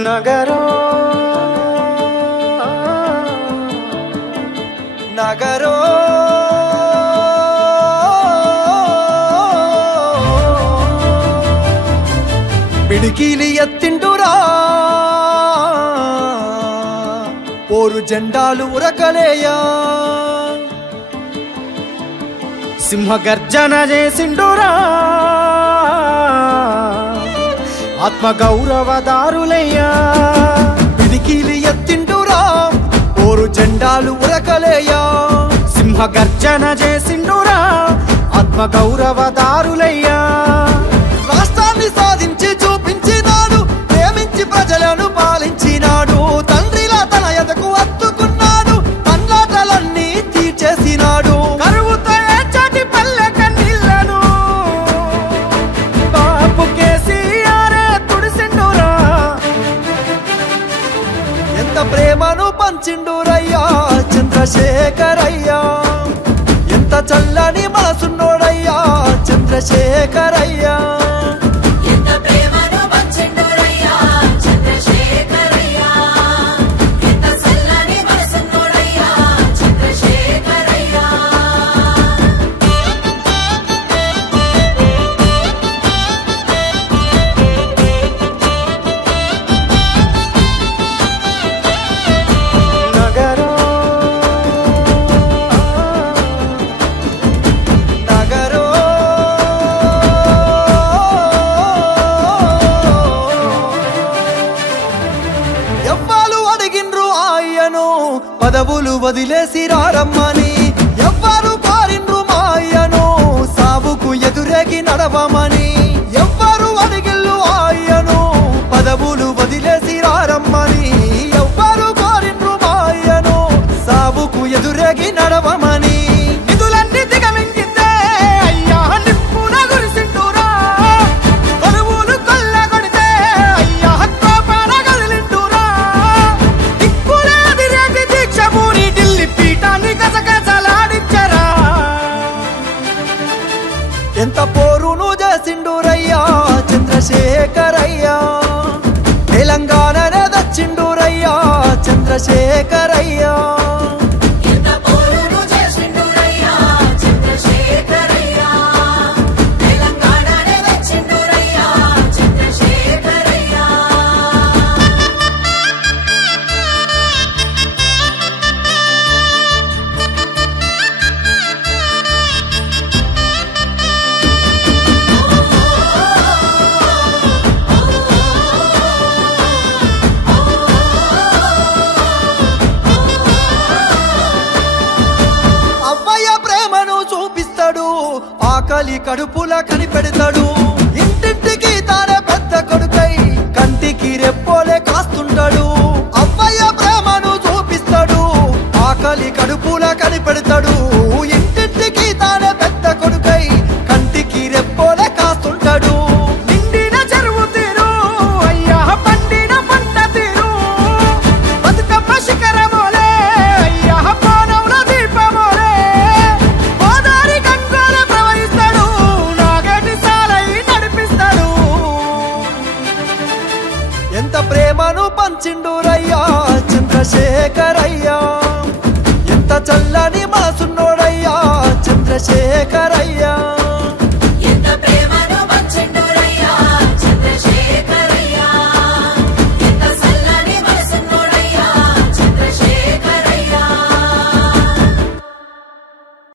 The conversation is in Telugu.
నగరో నగరో పిడికిలి ఎత్తిండురా పోరు జెండాలు ఉరకలేయా సింహ గర్జన చేసిండురా ఆత్మ గౌరవదారులయ్యా పిడికిలి ఎత్తిండురా పోరు జెండాలు ఉరకలేయా సింహ గర్జన చేసిండురా ఆత్మ గౌరవదారులయ్యా రాష్ట్రాన్ని సాధించి చూపించినాడు ప్రేమించి ప్రజలను పాలించినాడు తండ్రిలా తన ఎదకు అత్తుకున్నాడు తన్లాటలన్నీ తీర్చేసినాడు కరువుతో ఏచాటి పల్లె కన్నీళ్లను బాపు కేసీఆరే తుడిసిండురా ఎంత ప్రేమను పంచిండురయ్యా చంద్రశేఖరయ్యా ఎంత చల్లని మనసున్నోడయ్యా చంద్రశేఖరయ్యా పదవులు వదిలేసి రారమ్మని ఎవ్వరు కోరిండ్రు మాయను సావుకు ఎదురేగి నడవమని ఎవ్వరు అడిగిల్లు ఆయను పదవులు వదిలేసి రారమ్మని ఎవ్వరు కోరిండ్రు మాయను సావుకు ఎదురేగి నడవమని నిధులన్నీ దిగమింగితే అయ్యా నిప్పున గురిసిండురా కొలువులు కొల్లగొడితే అయ్యా కోపాన గదిలిండురా ఎంత పోరును చేసిండురయ్యా చంద్రశేఖరయ్యా తెలంగాణనే దచ్చిండురయ్యా చంద్రశేఖరయ్యా ఆకలి కడుపుల కనిపెడతాడు ఇంటింటికి తానే పెద్ద కొడుకై కంటికి రెప్పోలే కాస్తుంటాడు అవ్వయ్య ప్రేమను చూపిస్తాడు ఆకలి కడుపుల కనిపెడతాడు ఇంటింటికి తానే పెద్ద కొడుకై కంటికి రెప్పోలే కాస్తుంటాడు నిండిన చెరువు తీరు అయ్యా పండిన పంట తీరు బతుకమ్మ శిఖరమోలే అయ్యా పానవుల దీపమోలే గోదారి గంగోల ప్రవహిస్తాడు నాగటి సాలై నడిపిస్తాడు ఎంత ప్రేమను పంచిండురయ్యా చంద్రశేఖరయ్యా ఎంత చల్లని మనసున్నోడయ్యా చంద్రశేఖరయ్యా